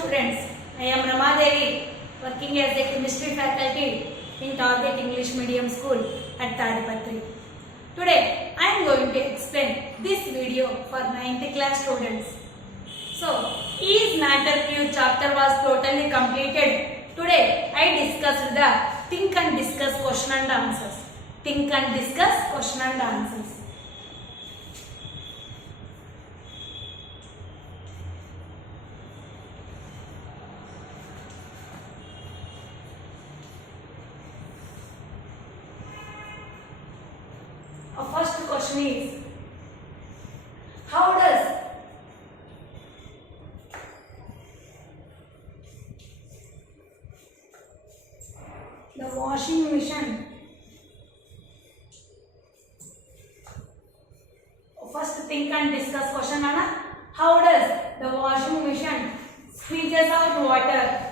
students, I am Rama Devi, working as a chemistry faculty in Target English Medium School at Tadipatri. Today, I am going to explain this video for 9th class students. So, Is Matter Q chapter was totally completed. Today, I discussed the Think and Discuss question and answers. Think and discuss question and answers. Our first question is, how does the washing machine, first think and discuss question, Anna. How does the washing machine squeezes out water?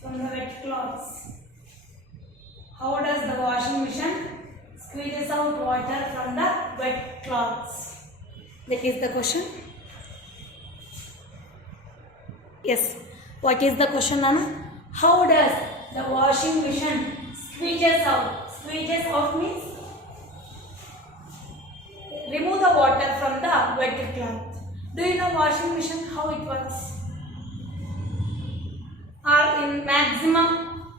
From the wet cloths. How does the washing machine squeezes out water from the wet cloths? That is the question. Yes. What is the question, Anna? How does the washing machine squeezes out? Squeezes out means remove the water from the wet cloth. Do you know washing machine how it works? Or in maximum,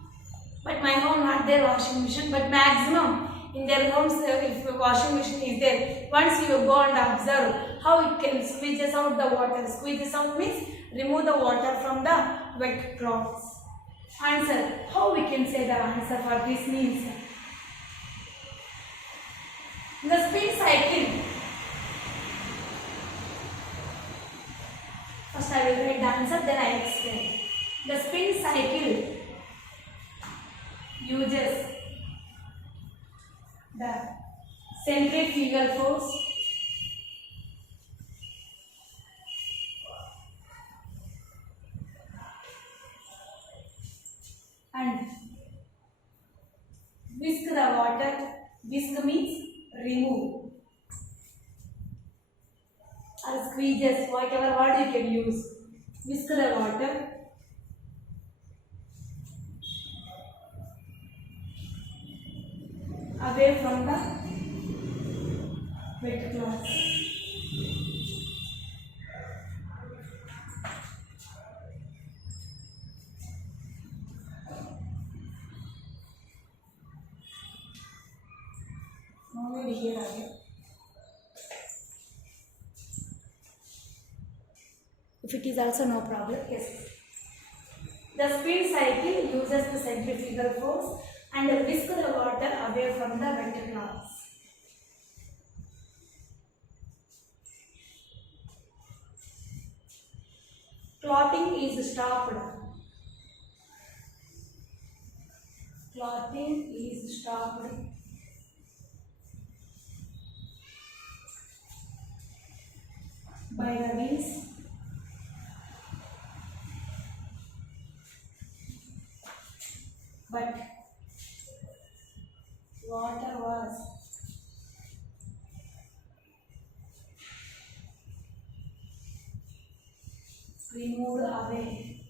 but my home not their washing machine, but maximum in their homes if a washing machine is there, once you go and observe how it can squeezes out the water. Squeezes out means remove the water from the wet cloths. Answer. How we can say the answer for this means? The spin cycle. First I will write the answer, then I explain. The spin cycle uses the centrifugal force and whisk the water. Whisk means remove or squeezes, whatever word you can use. Whisk the water away from the wet cloth. Now maybe here again. If it is also no problem, yes. The spin cycle uses the centrifugal force and whisk the water away from the wet cloths. Clothing is stopped. Clothing is stopped by the wheels but water was removed away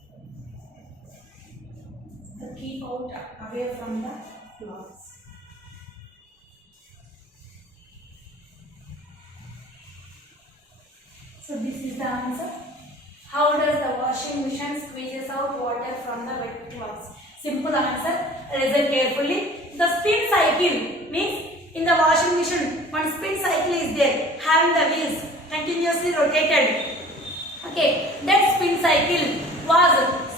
to keep out away from the cloths. So this is the answer. How does the washing machine squeezes out water from the wet cloths? Simple answer. Listen carefully. The spin cycle means in the washing machine one spin cycle is there, having the wheels continuously rotated. Okay, that spin cycle was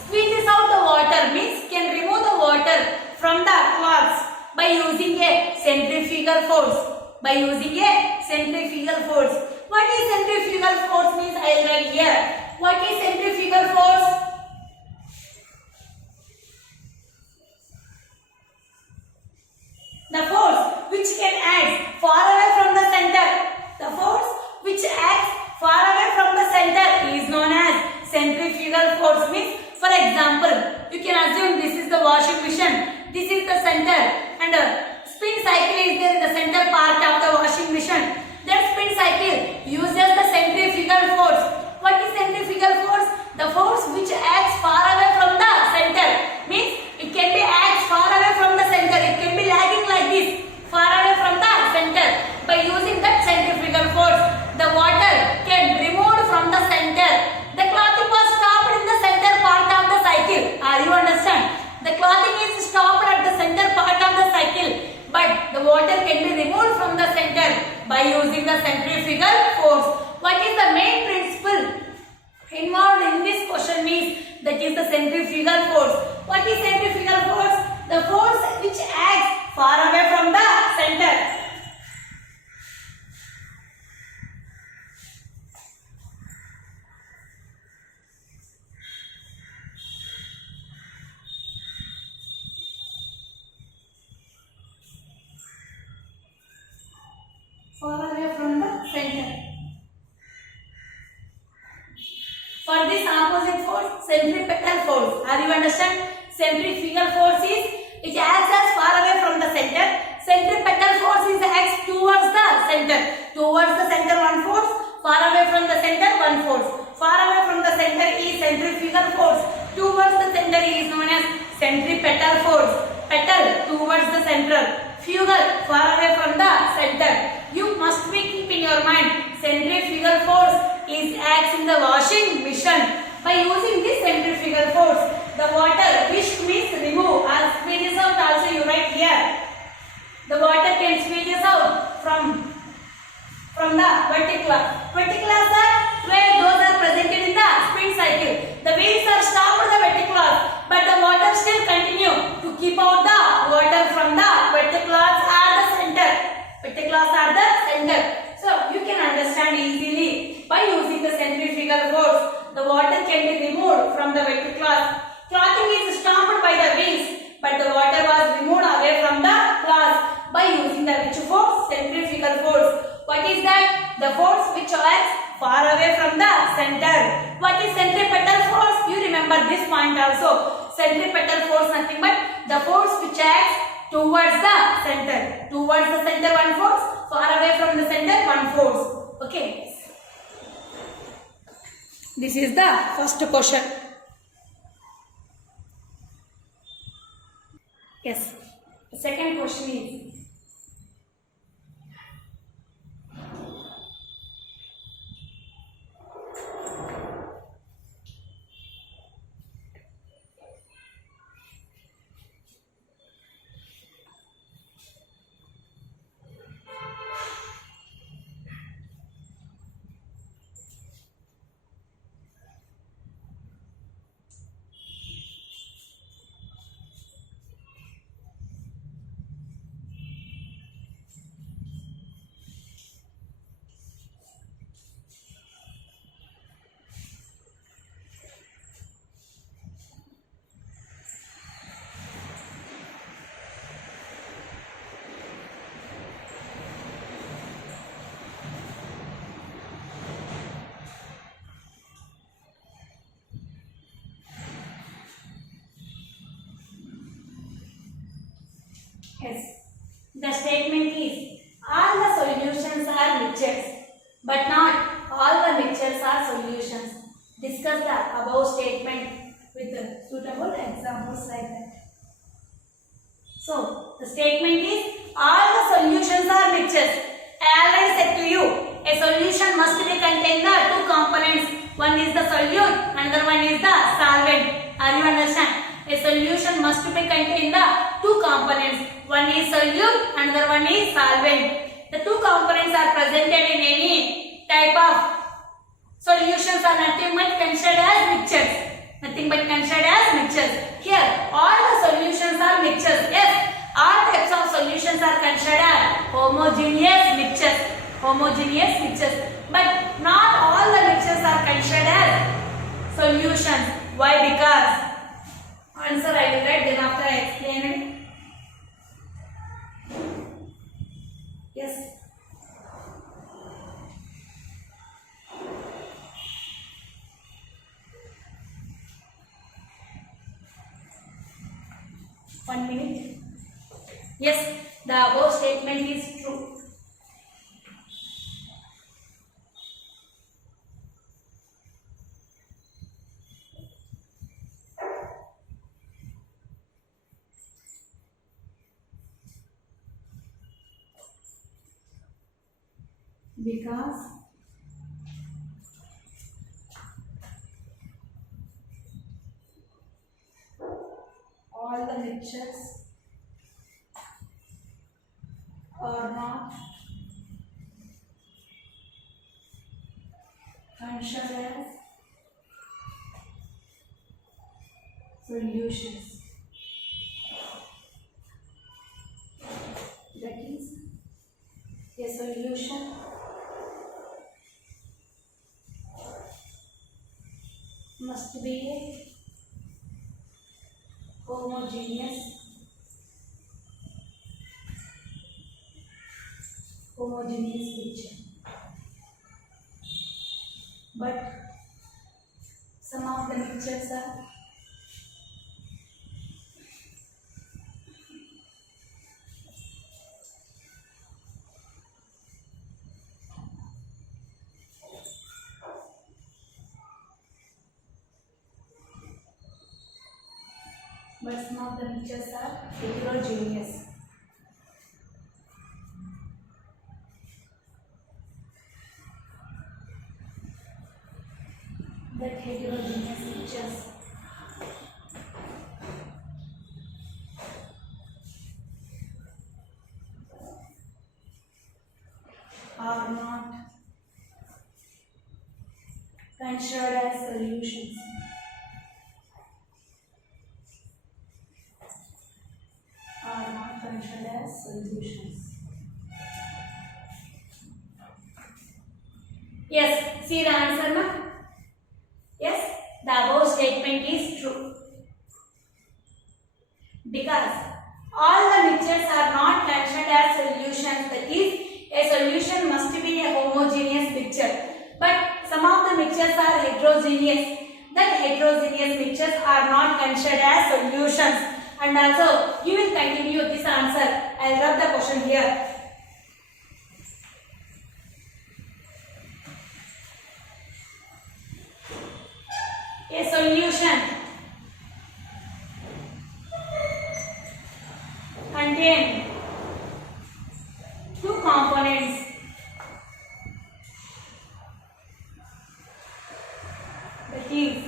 squeezes out the water means can remove the water from the cloths by using a centrifugal force. By using a centrifugal force. What is centrifugal force means? I will write here. What is centrifugal force? The force which can act far away from the center. The force which acts far away from the center is known as centrifugal example, you can assume this is the washing machine, this is the center, and spin cycle is there in the center part of the washing machine. That spin cycle uses the centrifugal force. What is centrifugal force? The force which acts far away from the center. Means it can be acts far away from the center. It can be lagging like this, far away from the center. By using that centrifugal force, the water can be removed from the center. The clothing was stopped in the center part of the cycle. Are you understand? The clothing is stopped at the center part of the cycle, but the water can be removed from the center by using the centrifugal force. What is the main principle involved in this question? Means that is the centrifugal force. What is centrifugal force? The force which acts far away from the center. Far away from the center. For this opposite force, centripetal force. Are you understand? Centrifugal force is it acts as far away from the center. Centripetal force is acts towards the center. Towards the center one force. Far away from the center one force. Far away from the center is centrifugal force. Towards the center is known as centripetal force. Petal towards the center. Fugal far away from the center. You must be keep in your mind. Centrifugal force is acts in the washing machine. By using this centrifugal force, the water which means remove and squeezes out. Also you write here. The water can squeezes out from the verticula. Verticulas are where those are presented in the spin cycle. The wheels are stopped the verticulas, but the water still continue to keep out the water from the verticulas at the center. Verticulas are the center. So you can understand easily by using the centrifugal force, the water can be removed from the verticulas. Clothing is stopped by the wheels, but the water was removed away from the cloth by using the which force? Centrifugal force. What is that? The force which acts far away from the center. What is centripetal force? You remember this point also. Centripetal force nothing but the force which acts towards the center. Towards the center one force, far away from the center one force. Okay. This is the first question. Yes. The second question is yes. The statement is all the solutions are mixtures, but not all the mixtures are solutions. Discuss the above statement with the suitable examples like that. So the statement is all the solutions are mixtures. I already said to you, a solution must be contain the two components. One is the solute, another one is the solvent. Are you understand? A solution must be contain the two components. One is solute, another one is solvent. The two components are presented in any type of solutions are nothing but considered as mixtures. Nothing but considered as mixtures. Here, all the solutions are mixtures. Yes, all types of solutions are considered homogeneous mixtures. Homogeneous mixtures. But not all the mixtures are considered as solutions. Why? Because answer I will write, then after I explain it. Yes. 1 minute. Yes, the above statement is true. Because all the mixtures are not considered as solutions. That is, a solution must be a homogeneous picture. But some of the mixtures are heterogeneous. That heterogeneous mixtures are not considered as solutions. Are not considered as solutions. Yes, see the answer, ma? Yes, the above statement is true. Because all the mixtures are not considered as solutions. That is, a solution must be a homogeneous mixture. But some of the mixtures are heterogeneous. That heterogeneous mixtures are not considered as solutions. And also, you will continue this answer. I will rub the question here. A solution contains two components. That is,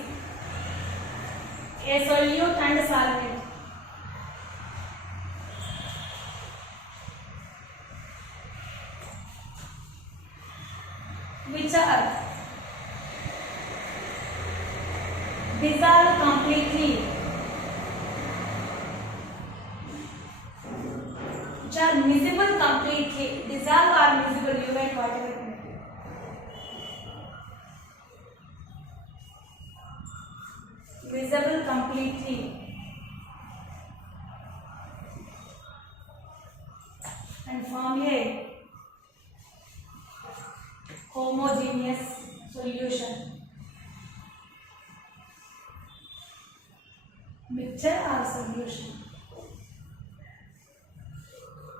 a solute and a solvent. Which are dissolve completely, which are miscible completely. Dissolve or miscible, you write whatever you want. Miscible completely and form a homogeneous solution. Mixture or solution.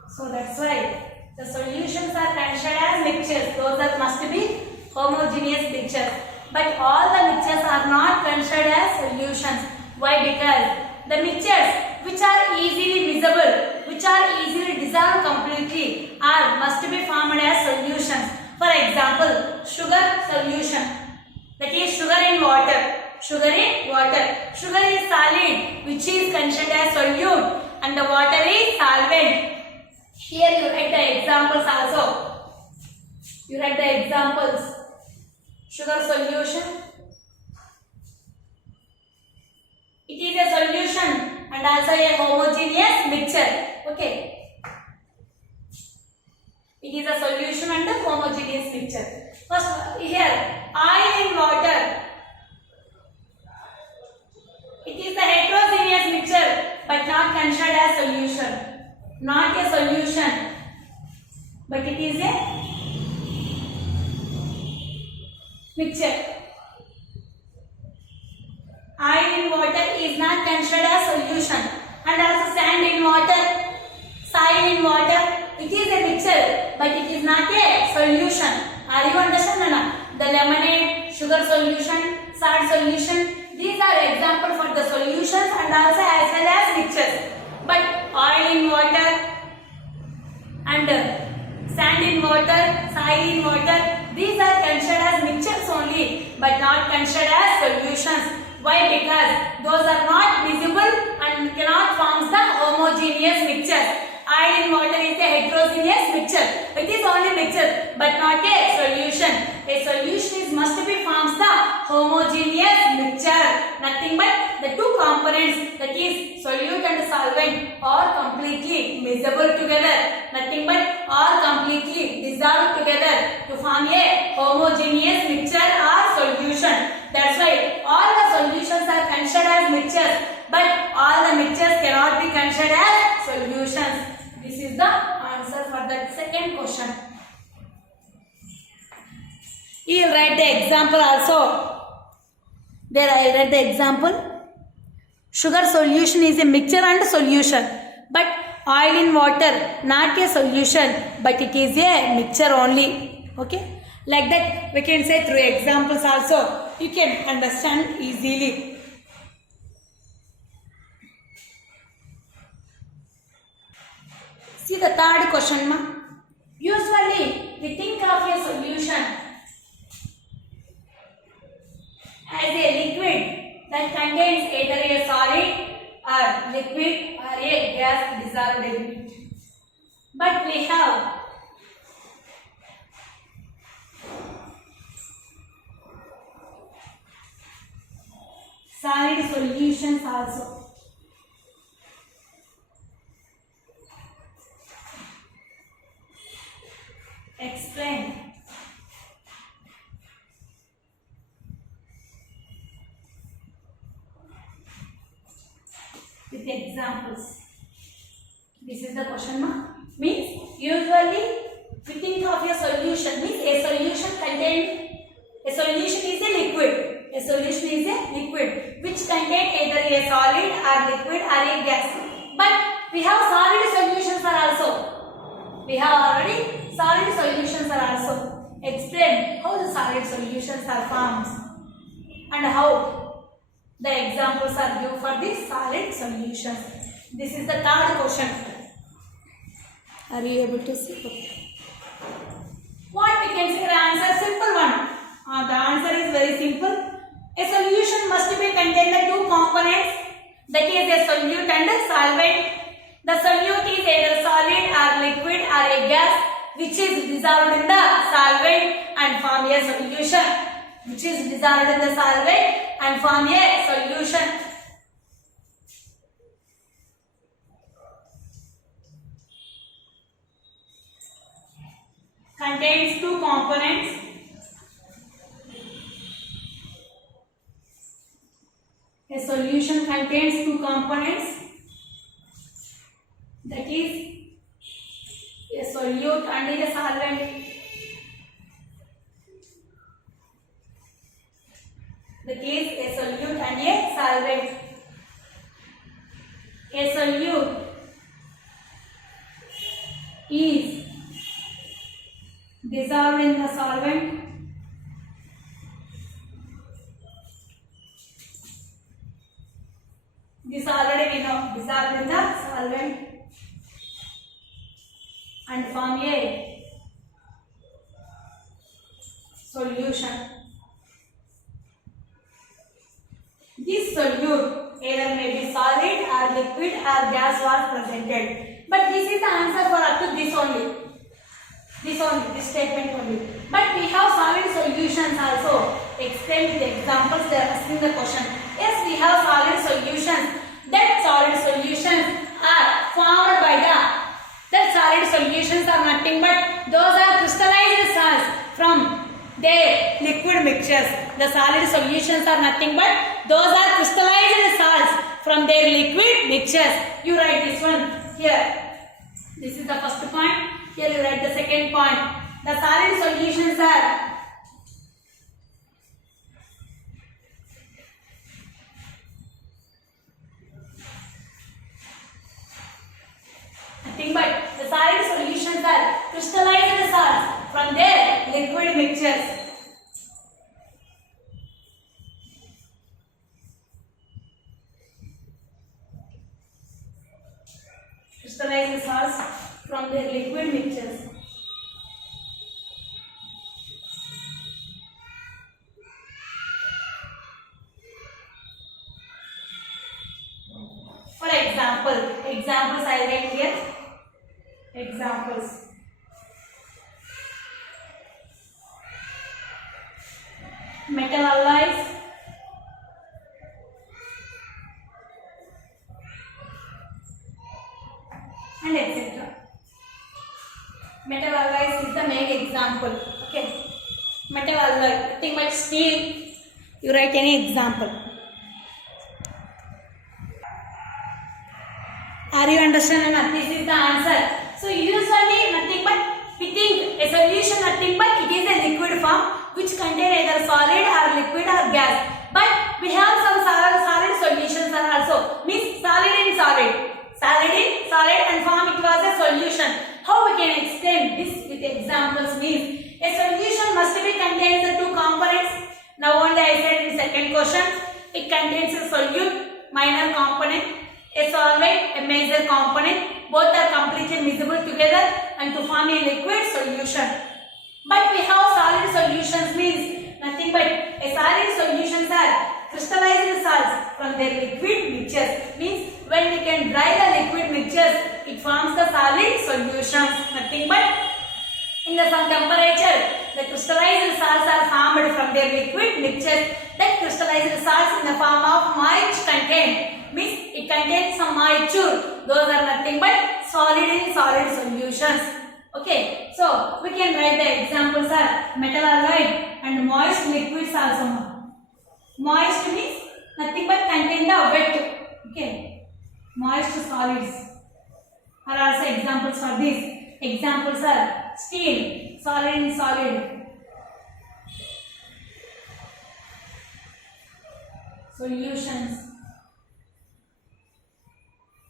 So that's why the solutions are considered as mixtures. Those that must be homogeneous mixtures. But all the mixtures are not considered as solutions. Why? Because the mixtures which are easily visible, which are easily dissolved completely, must be formed as solutions. For example, sugar solution. That is sugar in water. Sugar in water. Sugar is solid, which is considered as solute, and the water is solvent. Here you write the examples also. You write the examples. Sugar solution. It is a solution and also a homogeneous mixture. Okay. It is a solution and a homogeneous mixture. First, here, oil in water. It is a heterogeneous mixture but not considered as solution. Not a solution, but it is a mixture. Oil in water is not considered as solution, and also sand in water, soil in water. It is a mixture, but it is not a solution. Are you understand? The lemonade, sugar solution, salt solution. These are examples for the solutions and also as well as mixtures. But oil in water and sand in water, soil in water, these are considered as mixtures only, but not considered as solutions. Why? Because those are not visible and cannot form the homogeneous mixture. Oil in water is a heterogeneous mixture. It is only mixture, but not a solution. A solution must be forms the homogeneous mixture. Nothing but the two components, that is solute and solvent, are completely miscible together. Nothing but are completely dissolved together to form a homogeneous mixture or solution. That's why all the solutions are considered as mixtures, but all the mixtures cannot be considered as solutions. This is the answer for that second question. You will write the example also. There I will write the example. Sugar solution is a mixture and solution, but oil in water not a solution, but it is a mixture only. Okay, like that we can say through examples also. You can understand easily. See the third question, ma. Usually we think of a solution as a liquid that contains either a solid or liquid or a gas dissolved in it. But we have solid solutions also. Explain. With examples. This is the question mark. Means usually we think of a solution. Means a solution contains. A solution is a liquid. A solution is a liquid which contains either a solid or liquid or a gas. But we have solid solutions are also. We have already solid solutions are also. Explain how the solid solutions are formed and how the examples are given for the solid solutions. This is the third question. Are you able to see? Okay. What we can say the answer? Simple one. The answer is very simple. A solution must be contain the two components, that is a solute and a solvent. The solute is either solid or liquid or a gas which is dissolved in the solvent and form a solution. Which is dissolved in the solvent and form a solution. Contains two components. A solution contains two components, that is a solute and a solvent. That is a solute and a solvent. A solute is dissolved in the solvent. This already we know, dissolved in the solvent and form a solution. This solute either may be solid or liquid or gas was presented. But this is the answer for up to this only. This statement only. But we have solid solutions also. Explain the examples they are asking the question. Yes, we have solid solutions. That solid solutions are formed by that solid solutions are nothing but those are crystallized salts from their liquid mixtures. The solid solutions are nothing but those are crystallized salts from their liquid mixtures. You write this one here. This is the first point. Here you write the second point. The solid solutions are their liquid mixtures. For examples I write here. Examples. Metal alloys, and etc. Metal alloys is the main example. Okay. Metal alloy, nothing but steel. You write any example. Are you understanding? This is the answer. So usually nothing but we think a solution nothing but it is a liquid form which contain either solid or liquid or gas. But we have some solid solutions also. Means solid in solid and form it was a solution. How we can explain this with examples? Means a solution must be contains the two components. Now only I said in second question it contains a solute minor component, a solvent, a major component. Both are completely miscible together and to form a liquid solution. But we have solid solutions means nothing but a solid solutions are crystallized salts from their liquid mixtures. Means when we can dry the liquid mixtures, it forms the solid solutions. Nothing but in the some temperature, the crystallized salts are formed from their liquid mixtures. That crystallized salts in the form of moist content. Means it contains some moisture. Those are nothing but solid in solid solutions. Okay, so we can write the examples are metal alloy and moist liquids also. Moist means nothing but contain the wet. Okay, moist solids are also examples for this. Examples are steel, solid in solid. Solutions.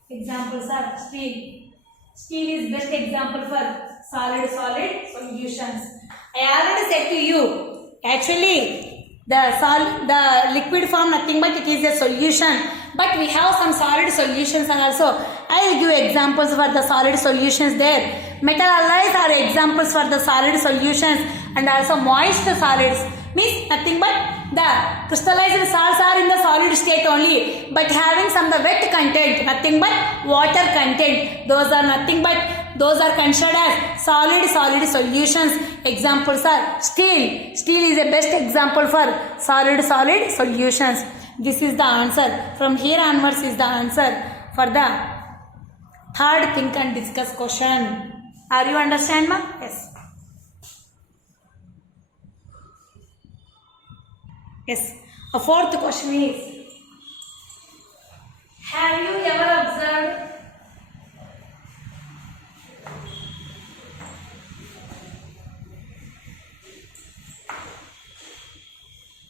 Examples are steel. Steel is best example for solid solutions. I already said to you, actually the liquid form nothing but it is a solution. But we have some solid solutions and also I will give examples for the solid solutions there. Metal alloys are examples for the solid solutions and also moist solids. Means nothing but the crystallized salts are in the solid state only, but having some the wet content, nothing but water content. Those are nothing but those are considered as solid solutions. Examples are steel. Steel is the best example for solid solutions. This is the answer. From here onwards is the answer for the third think and discuss question. Are you understand, ma? Yes. Yes. A fourth question is, have you ever observed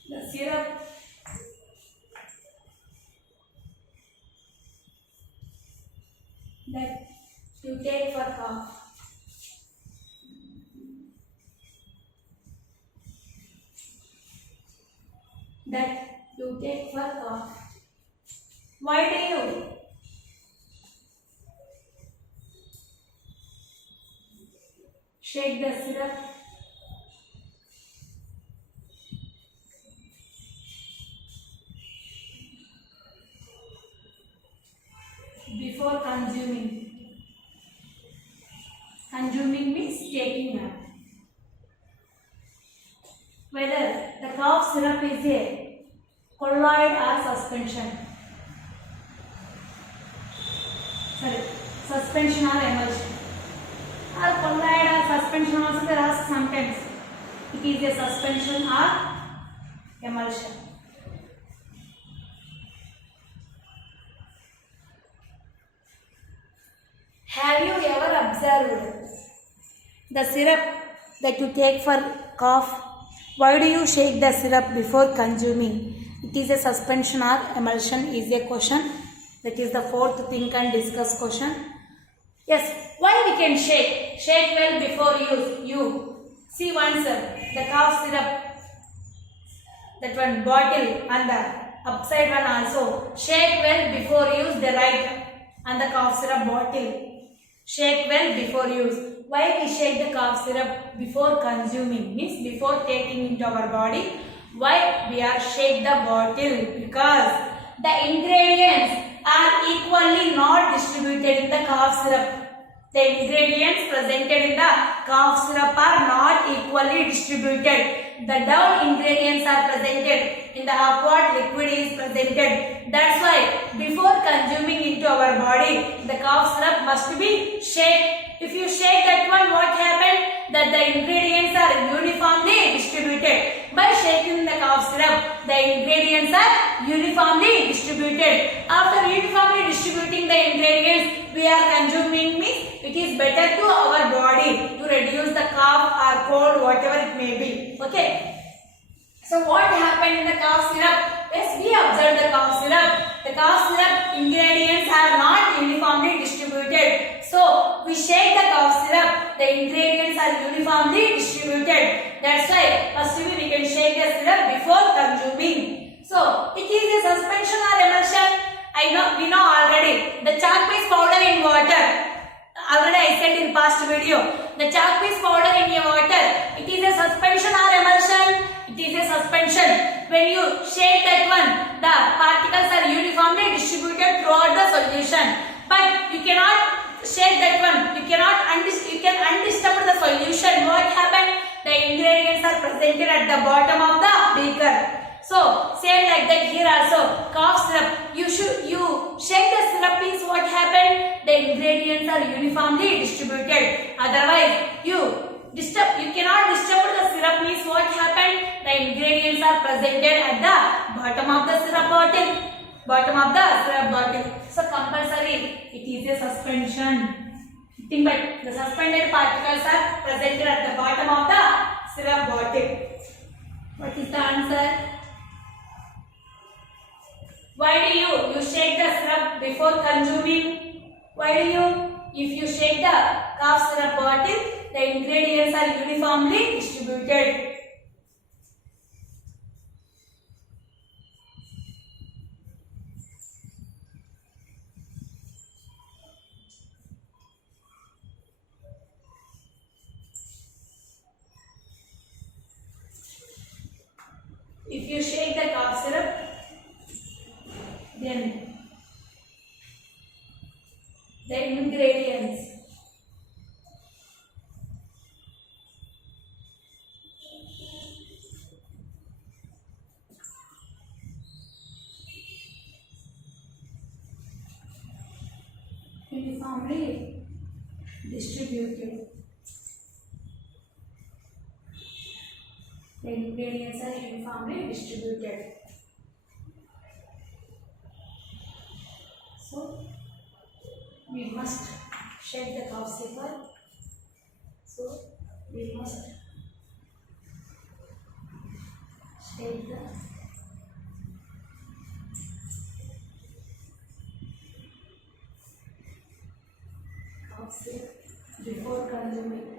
the syrup that you take for cough? That you take for cough. Why do you shake the syrup before consuming? Consuming means taking up. Whether the cough syrup is a colloid or suspension. Suspension or emulsion. Or colloid or suspension also there are sometimes. It is a suspension or emulsion. Have you ever observed the syrup that you take for cough? Why do you shake the syrup before consuming? It is a suspension or emulsion is a question. That is the fourth think and discuss question. Yes, why we can shake? Shake well before use. You see once the cough syrup, that one bottle and the upside one also. Shake well before use the right and the cough syrup bottle. Shake well before use. Why we shake the cough syrup before consuming? Means before taking into our body. Why we are shake the bottle? Because the ingredients are equally not distributed in the cough syrup. The ingredients presented in the cough syrup are not equally distributed. The down ingredients are presented in the upward liquid is presented. That's why before consuming into our body, the cough syrup must be shaked. If you shake that one, what happened? That the ingredients are uniformly distributed. By shaking the cough syrup, the ingredients are uniformly distributed. After uniformly distributing the ingredients, we are consuming means it is better to our body to reduce the cough or cold, whatever it may be. Okay. So what happened in the cough syrup? Yes, we observe the cough syrup. The cough syrup ingredients are not uniformly distributed. So we shake the cough syrup. The ingredients are uniformly distributed. That's why first we can shake the syrup before consuming. So it is a suspension or emulsion. We know already. The chalk paste powder in water. Already I said in past video. The chalk paste powder in your water. It is a suspension or emulsion. It is a suspension. When you shake that one, the particles are uniformly distributed throughout the solution. But you cannot shake that one. You can undisturb the solution. What happened? The ingredients are presented at the bottom of the beaker. So same like that here also. Cough syrup. You shake the syrup means what happened? The ingredients are uniformly distributed. Otherwise you cannot disturb the syrup means what happened? The ingredients are presented at the bottom of the syrup bottle. So compulsory it is a suspension. But the suspended particles are presented at the bottom of the syrup bottle. What is the answer? Why do you shake the syrup before consuming? If you shake the cough syrup bottle, the ingredients are uniformly distributed. If you shake the cough syrup, then the ingredients uniformly distributed. The ingredients are uniformly distributed. So we must shake the cough syrup. So we must shake the cough syrup before consuming.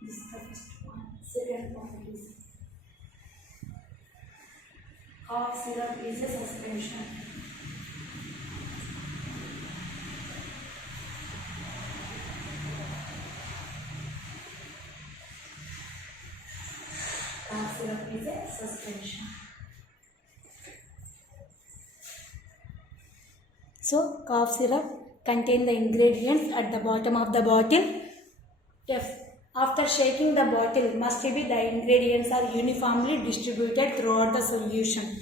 This is the first one. Second point is cough syrup is a suspension. Cough syrup is a suspension. So cough syrup contain the ingredients at the bottom of the bottle. After shaking the bottle, must be the ingredients are uniformly distributed throughout the solution.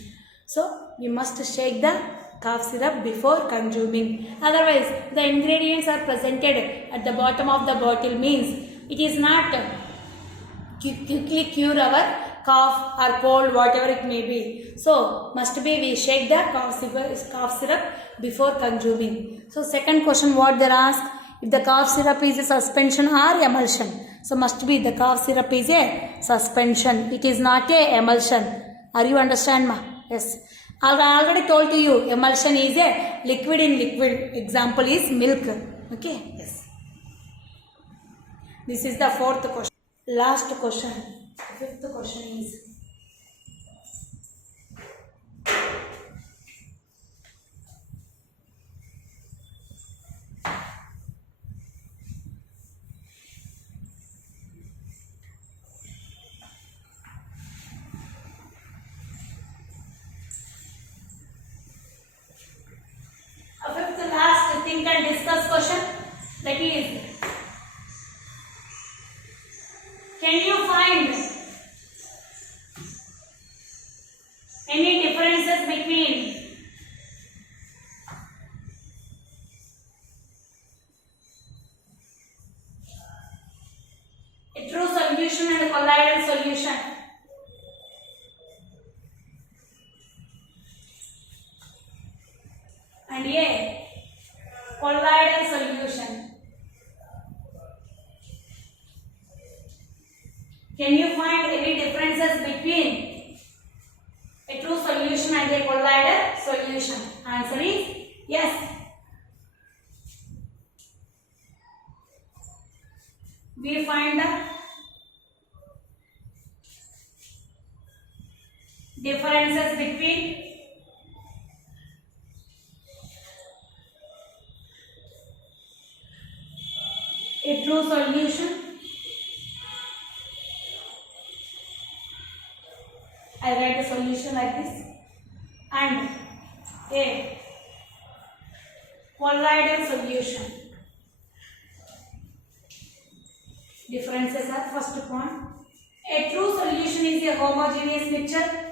So we must shake the cough syrup before consuming. Otherwise, the ingredients are presented at the bottom of the bottle means it is not quickly cure our cough or cold, whatever it may be. So must be we shake the cough syrup before consuming. So second question what they ask, if the cough syrup is a suspension or emulsion. So must be the cough syrup is a suspension. It is not a emulsion. Are you understand ma? Yes. I already told to you emulsion is a liquid in liquid. Example is milk. Okay. Yes. This is the fourth question. Last question. Fifth question is think and discuss question. That is, can you find any differences between a true solution and a colloidal solution? And a colloidal solution. Can you find any differences between a true solution and a colloidal solution? Answer is yes. We find the differences between a true solution. I write the solution like this, and a colloidal solution. Differences are, first point, a true solution is a homogeneous mixture.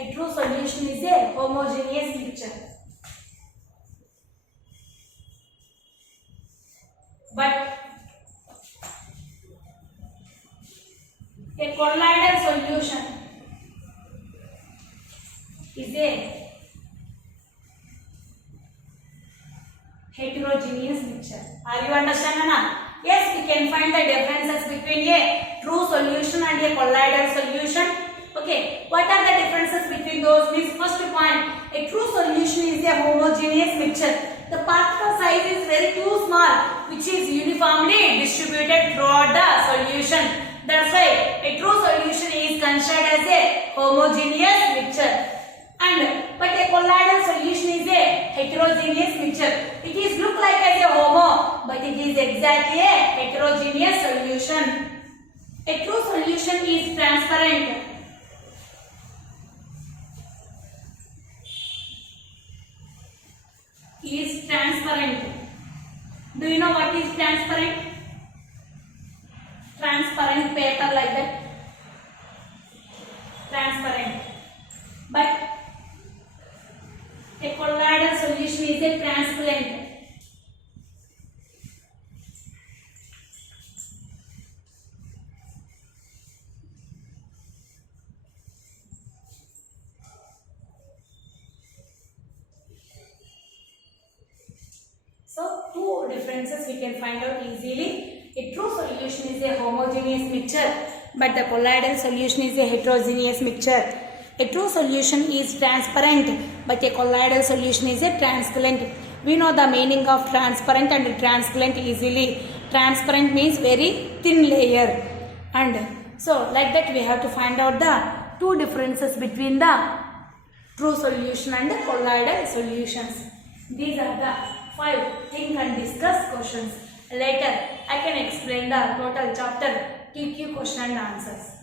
A true solution is a homogeneous mixture. But a colloidal solution is a heterogeneous mixture. Are you understanding now? Yes, we can find the differences between a true solution and a colloidal solution. Okay, what are the differences between those? Means first point, a true solution is a homogeneous mixture. The particle size is very too small, which is uniformly distributed throughout the solution. That's why a true solution is considered as a homogeneous mixture. But a colloidal solution is a heterogeneous mixture. It is look like as a homo, but it is exactly a heterogeneous solution. A true solution is transparent. Is transparent. Do you know what is transparent? Transparent paper like that. Transparent. But a colloidal solution is a transparent. So, two differences we can find out easily. A true solution is a homogeneous mixture, but the colloidal solution is a heterogeneous mixture. A true solution is transparent, but a colloidal solution is a transparent. We know the meaning of transparent and transparent easily. Transparent means very thin layer. And so, like that we have to find out the two differences between the true solution and the colloidal solutions. These are the 5 think and discuss questions. Later, I can explain the total chapter TQ question and answers.